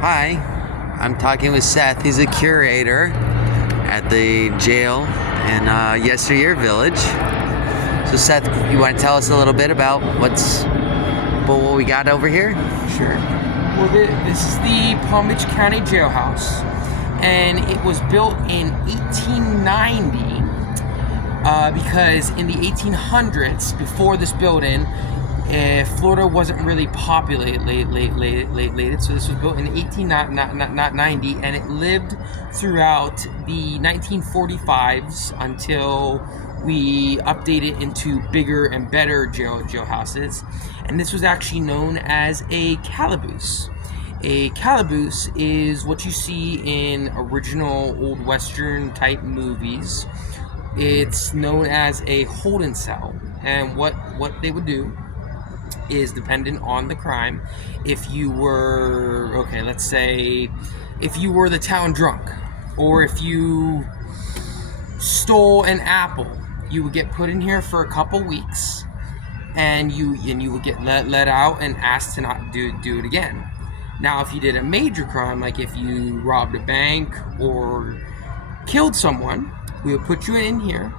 Hi, I'm talking with Seth. He's a curator at the jail in Yesteryear Village. So Seth, you want to tell us a little bit about what we got over here? Sure. Well, this is the Palm Beach County Jailhouse, and it was built in 1890 because in the 1800s, before this building, Florida wasn't really populated, so this was built in 1890, and it lived throughout the 1945s until we updated it into bigger and better jailhouses, and this was actually known as a calaboose. A calaboose is what you see in original old Western type movies. It's known as a holding cell, and what they would do is dependent on the crime. If you were, let's say, if you were the town drunk, or if you stole an apple, you would get put in here for a couple weeks, and you would get let out and asked to not do it again. Now, if you did a major crime, like if you robbed a bank or killed someone, we would put you in here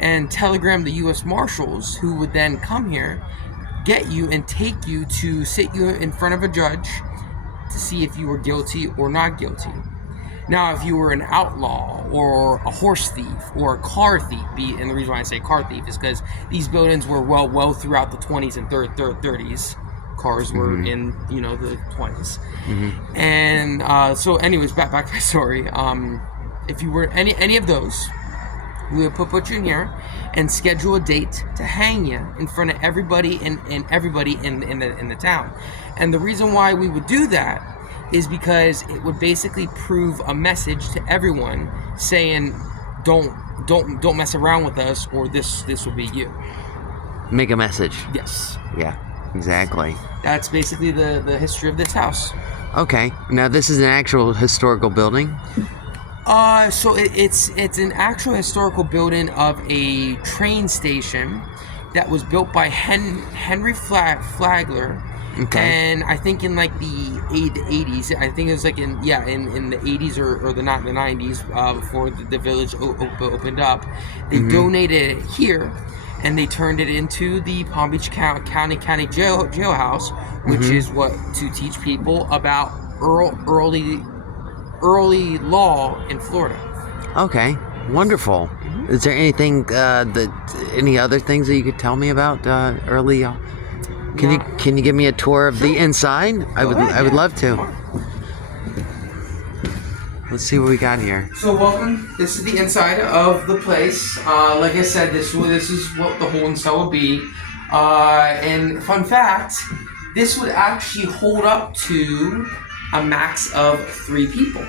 and telegram the U.S. Marshals, who would then come here, get you, and take you to sit you in front of a judge to see if you were guilty or not guilty. Now, if you were an outlaw or a horse thief or a car thief, and the reason why I say car thief is because these buildings were well throughout the 20s and 30s. Cars were in, the 20s. And so anyways, back to my story. If you were any of those, we would put you in here and schedule a date to hang you in front of everybody and everybody in the town. And the reason why we would do that is because it would basically prove a message to everyone saying, don't mess around with us, or this will be you. Make a message. Yes. Yeah, exactly. That's basically the history of this house. Okay. Now this is an actual historical building. So it's an actual historical building of a train station that was built by Henry Flagler. Okay. And I think in like the 80s, I think it was like in the 80s or the 90s, before the village opened up, they donated it here, and they turned it into the Palm Beach County jailhouse, which is what to teach people about early law in Florida. Okay, wonderful. Is there anything any other things that you could tell me about early? Can you give me a tour of the inside? I would love to. Let's see what we got here. So welcome. This is the inside of the place. Like I said, this is what the holding cell would be. And fun fact, this would actually hold up to a max of 3 people.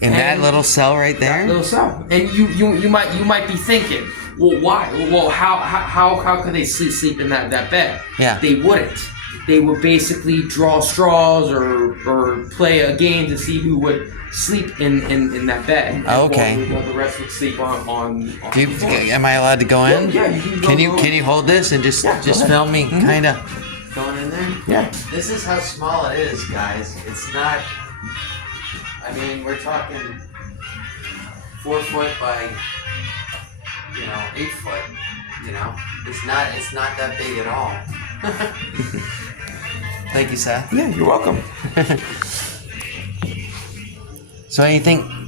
In that little cell right there? That little cell. And you might be thinking, well, why? Well, how could they sleep in that bed? Yeah. They wouldn't. They would basically draw straws or play a game to see who would sleep in that bed. Okay. While the rest would sleep on the floor. Am I allowed to go in? Yeah, you can Can you hold this and just film me kind of going in there? Yeah. This is how small it is, guys. It's not. I mean, we're talking 4 foot by 8 foot. It's not that big at all. Thank you, Seth. Yeah, you're welcome. So anything